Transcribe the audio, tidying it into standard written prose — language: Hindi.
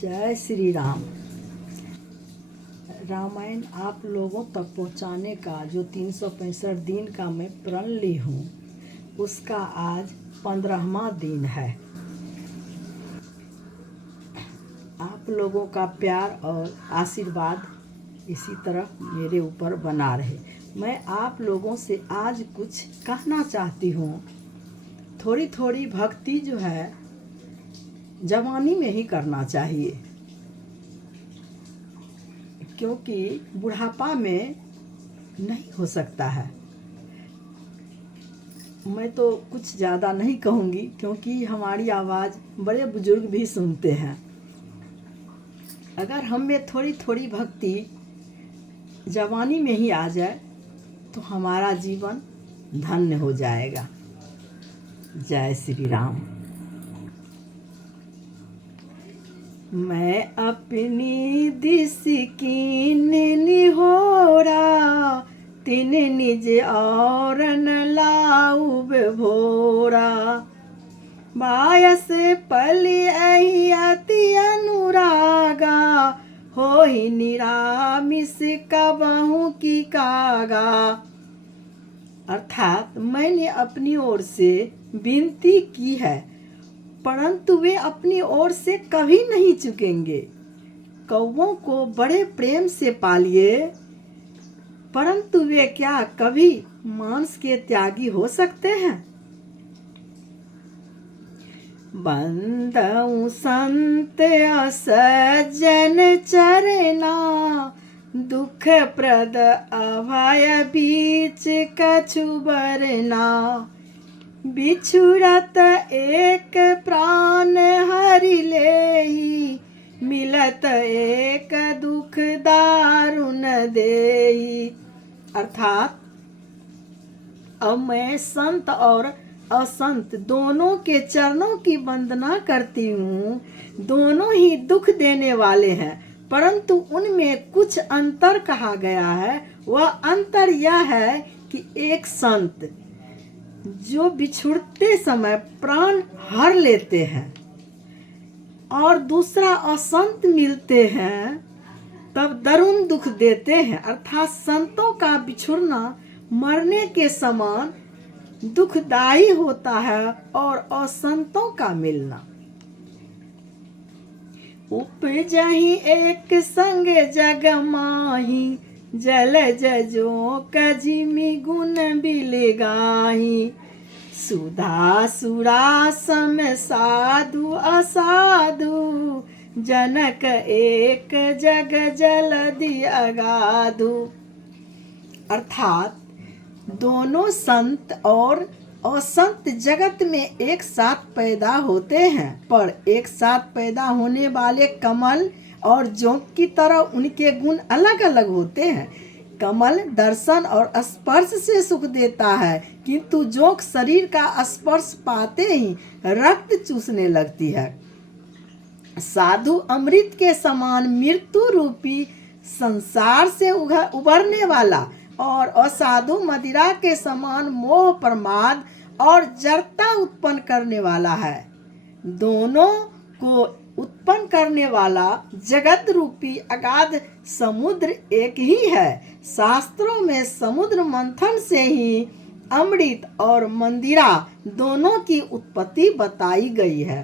जय श्री राम। रामायण आप लोगों तक पहुंचाने का जो 365 दिन का मैं प्रण ली हूँ, उसका आज 15वां दिन है। आप लोगों का प्यार और आशीर्वाद इसी तरह मेरे ऊपर बना रहे। मैं आप लोगों से आज कुछ कहना चाहती हूँ। थोड़ी थोड़ी भक्ति जो है जवानी में ही करना चाहिए, क्योंकि बुढ़ापा में नहीं हो सकता है। मैं तो कुछ ज़्यादा नहीं कहूँगी, क्योंकि हमारी आवाज़ बड़े बुजुर्ग भी सुनते हैं। अगर हम में थोड़ी थोड़ी भक्ति जवानी में ही आ जाए तो हमारा जीवन धन्य हो जाएगा। जय श्री राम। मैं अपनी दिस कीन निहोरा, तिन निज और न लाउब भोरा। बायस पली अति अनुरागा, होहि निरामिस कबहु की कागा। अर्थात मैंने अपनी ओर से विनती की है, परंतु वे अपनी ओर से कभी नहीं चुकेंगे। कौवों को बड़े प्रेम से पालिए, परंतु वे क्या कभी मांस के त्यागी हो सकते हैं। बंदउ संत असज्जन चरना, दुख प्रद अभय बीच कछु बरना। बिछुड़त एक प्राण हरि लेहि, मिलत एक दुख दारुण देहि। अर्थात अब मैं संत और असंत दोनों के चरणों की वंदना करती हूँ। दोनों ही दुख देने वाले हैं, परंतु उनमें कुछ अंतर कहा गया है। वह अंतर यह है कि एक संत जो बिछुड़ते समय प्राण हर लेते हैं, और दूसरा असंत मिलते हैं तब दारुण दुख देते हैं। अर्थात संतों का बिछुड़ना मरने के समान दुखदायी होता है, और असंतों का मिलना। उपजहि एक संग जग माही, जल जजो कजिमि गुण बिलगाही। सुधा सुरा सम साधु असाधु, जनक एक जग जलधि अगाधु। अर्थात दोनों संत और असंत जगत में एक साथ पैदा होते हैं, पर एक साथ पैदा होने वाले कमल और जोंक की तरह उनके गुण अलग अलग होते हैं। कमल दर्शन और स्पर्श से सुख देता है, किंतु जोंक शरीर का स्पर्श पाते ही रक्त चूसने लगती है। साधु अमृत के समान मृत्यु रूपी संसार से उबरने वाला, और असाधु मदिरा के समान मोह प्रमाद और जड़ता उत्पन्न करने वाला है। दोनों को उत्पन्न करने वाला जगत रूपी अगाध समुद्र एक ही है। शास्त्रों में समुद्र मंथन से ही अमृत और मंदिरा दोनों की उत्पत्ति बताई गई है।